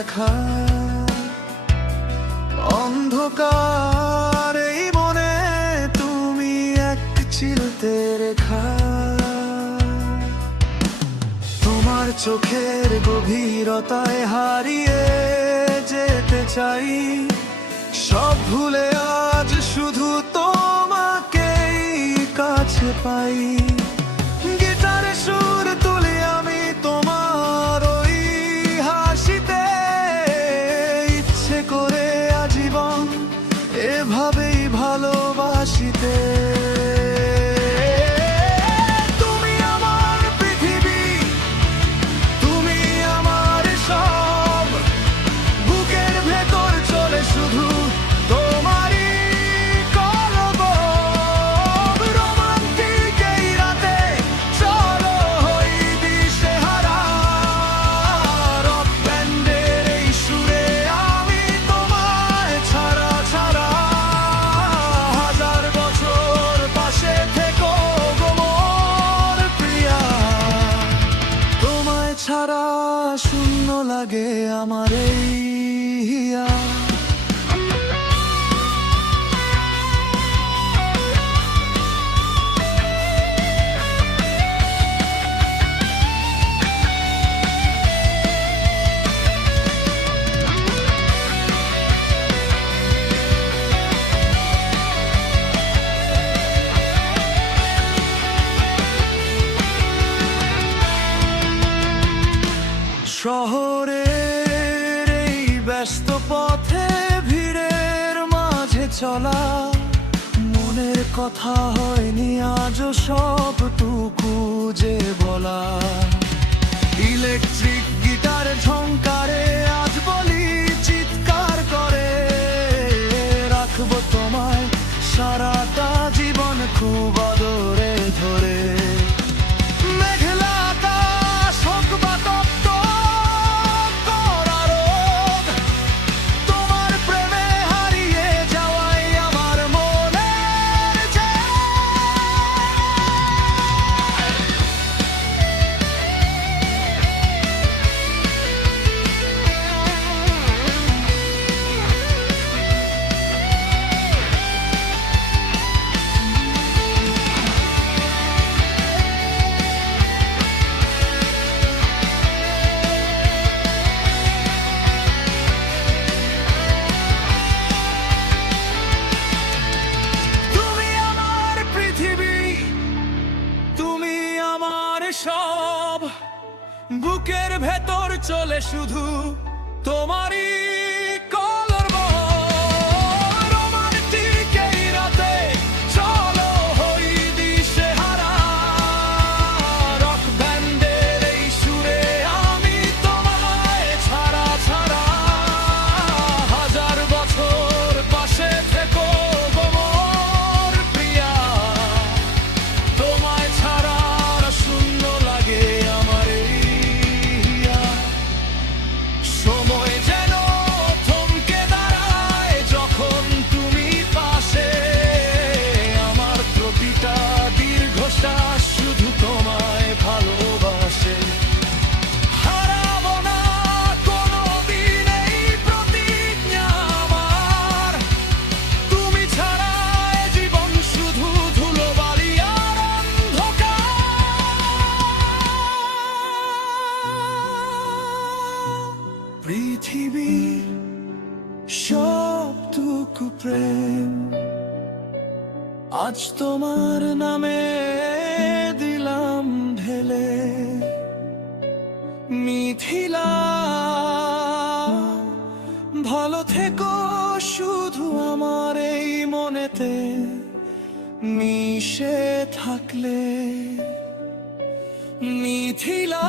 দেখা, অন্ধকার এই মনে তুমি এক চিলতে রেখা। তোমার চোখের গভীরতায় হারিয়ে যেতে চাই, সব ভুলে আজ শুধু তোমাকেই কাছে পাই। গিটারে সুর তুলি আমি তোমার ওই হাসিতে, ইচ্ছে করে আজীবন এভাবেই ভালোবাসিতে। তুমি আমার পৃথিবী, তুমি আমার সব, বুকের ভেতর চলে শুধু তোমারই কলরব। রোমান্টিক এই রাতে চলো হই দিশেহারা, রক ব্যান্ডের এই সুরে আমি তোমায় ছাড়া ছাড়া। হাজার বছর পাশে থেকো গো মোর প্রিয়া, তোমায় ছাড়া শূন্য লাগে আমার এই হিয়া। শহরের এই ব্যস্ত পথে ভিড়ের মাঝে চলা, মনের কথা হয়নি আজও সবটুকু যে বলা। ইলেকট্রিক গিটার ঝংকারে আজ বলি চিৎকার করে, রাখবো তোমায় সারাটা জীবন খুব আদরে ধরে। মেঘলা আকাশ হোক বা তপ্ত করা রোদ, তোমার প্রেমে হারিয়ে যাওয়াই আমার মনের জয়। তুমি আমার পৃথিবী, তুমি আমার সব, বুকের ভেতর চলে শুধু তোমারই কলরব। রোমান্টিক এই রাতে চলো হই দিশেহারা, রক ব্যান্ডের এই সুরে আমি তোমায় ছাড়া ছাড়া। হাজার বছর পাশে থেকো গো মোর প্রিয়া, তোমায় ছাড়া শূন্য লাগে আমার এই হিয়া। সময় যেন থমকে দাঁড়ায় যখন তুমি পাশে, আমার প্রতিটা দীর্ঘশ্বাস শুধু তোমায় ভালোবাসে। হারাবো না কোনোদিন এই প্রতিজ্ঞা আমার, তুমি ছাড়া এ জীবন শুধু ধুলোবালি আর অন্ধকার। পৃথিবীর সবটুকু প্রেম আজ তোমার নামে দিলাম ঢেলে। মিথিলা ভালো থেকো শুধু আমার এই মনেতে মিশে থাকলে। মিথিলা।